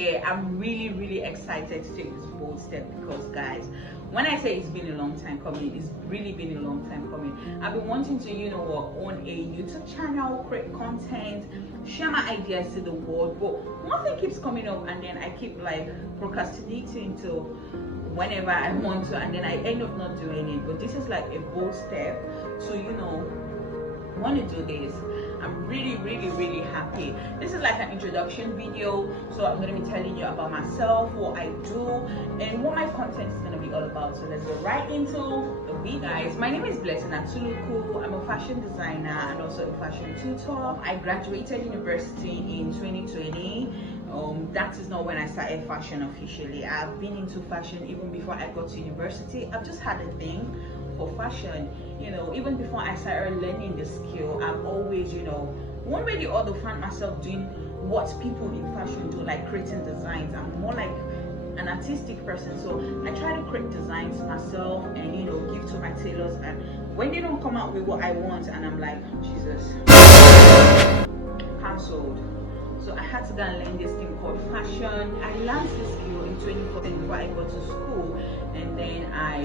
here, I'm really excited to take this bold step because, guys, when I say it's been a long time coming, it's really been a long time coming. I've been wanting to, own a YouTube channel, create content, share my ideas to the world, but one thing keeps coming up and then I keep like procrastinating till whenever I want to, and then I end up not doing it. But this is like a bold step to, want to do this. I'm really happy. This is like an introduction video, so I'm going to be telling you about myself, what I do, and what my content is going to be all about. So let's go right into the video, guys. My name is Blessing Atuluku. I'm a fashion designer and also a fashion tutor. I graduated university in 2020. That is not when I started fashion officially. I've been into fashion even before I got to university. I've just had a thing for fashion, even before I started learning the skill. I've always, one way or the other, found myself doing what people in fashion do, like creating designs. I'm more like an artistic person, so I try to create designs myself and give to my tailors, and when they don't come out with what I want and I'm like, Jesus, cancelled. So I had to go and learn this thing called fashion. I learned this skill in 2014 before I got to school, and then I,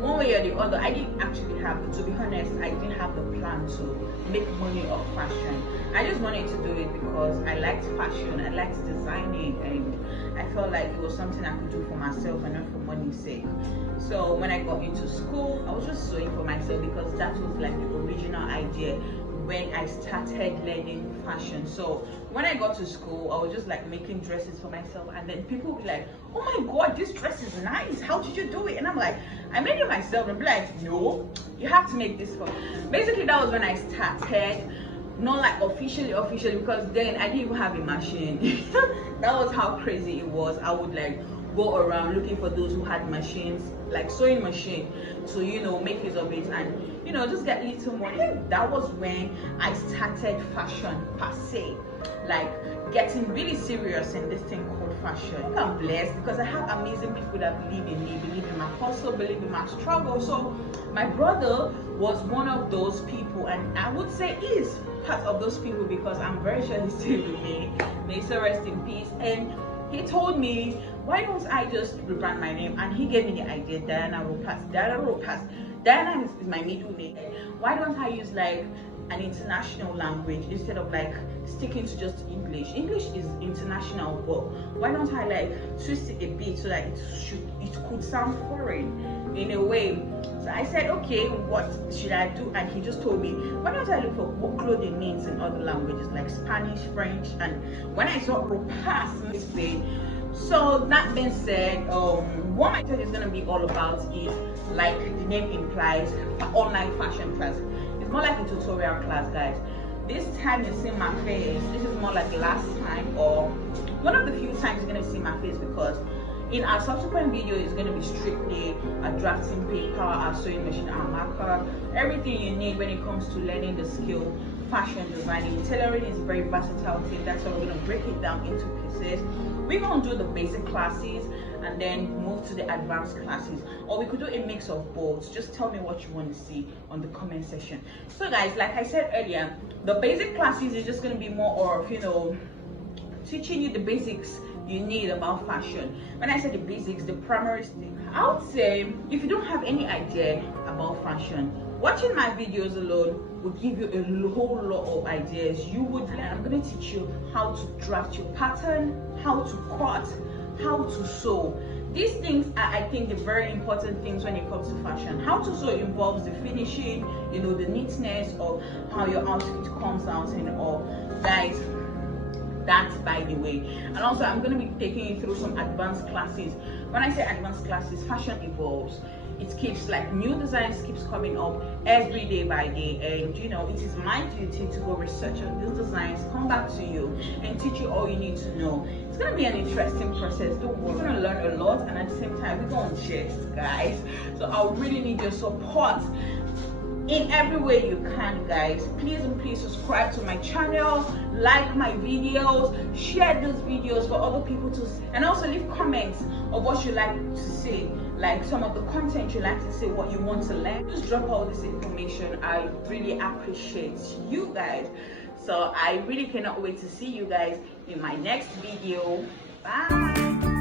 one way or the other, I didn't actually have, to be honest, I didn't have the plan to make money off fashion. I just wanted to do it because I liked fashion, I liked designing, and I felt like it was something I could do for myself and not for money's sake. So when I got into school, I was just sewing for myself because that was like the original idea when I started learning fashion. So when I got to school, I was just like making dresses for myself, and then people would be like, oh my god, this dress is nice, how did you do it? And I'm like, I made it myself. And be like, no, you have to make this for. Basically that was when I started, not like officially, because then I didn't even have a machine. That was how crazy it was. I would like go around looking for those who had machines, like sewing machine, to make use of it and just get little money. That was when I started fashion per se, like getting really serious in this thing called fashion. I'm blessed because I have amazing people that believe in me, believe in my hustle, believe in my struggle. So my brother was one of those people, and I would say is part of those people because I'm very sure he's still with me. May he rest in peace. And he told me, why don't I just rebrand my name? And he gave me the idea, Diana Ropas. Diana is my middle name. Why don't I use like an international language instead of like sticking to just English? English is international, but why don't I like twist it a bit so that it could sound foreign in a way? So I said, okay, what should I do? And he just told me, why don't I look for what clothing means in other languages like Spanish, French, and when I saw Ropas in Spain. So that being said, what my talk is going to be all about is, like the name implies, online fashion class. It's more like a tutorial class, guys. This time you see my face. This is more like last time, or one of the few times you're going to see my face, because in our subsequent video is going to be strictly a drafting paper, a sewing machine, a marker, everything you need when it comes to learning the skill fashion designing. Tailoring is a very versatile thing. That's why we're going to break it down into pieces. We're going to do the basic classes and then move to the advanced classes, or we could do a mix of both. Just tell me what you want to see on the comment section. So guys, like I said earlier, the basic classes is just going to be more of teaching you the basics you need about fashion. When I say the basics, the primary thing, I would say if you don't have any idea about fashion, watching my videos alone will give you a whole lot of ideas. You would learn. I'm going to teach you how to draft your pattern, how to cut, how to sew. These things are, I think, the very important things when it comes to fashion. How to sew involves the finishing, the neatness of how your outfit comes out and all. Guys, that's by the way. And also I'm going to be taking you through some advanced classes. When I say advanced classes, fashion evolves. It keeps, like, new designs keeps coming up every day by day, and it is my duty to go research on these designs, come back to you and teach you all you need to know. It's going to be an interesting process. Don't worry, we're going to learn a lot, and at the same time we're going to chase, guys. So I really need your support in every way you can, guys. Please and please subscribe to my channel, like my videos, share those videos for other people to see, and also leave comments of what you like to see, like some of the content you like to see, what you want to learn. Just drop all this information. I really appreciate you guys. So I really cannot wait to see you guys in my next video. Bye.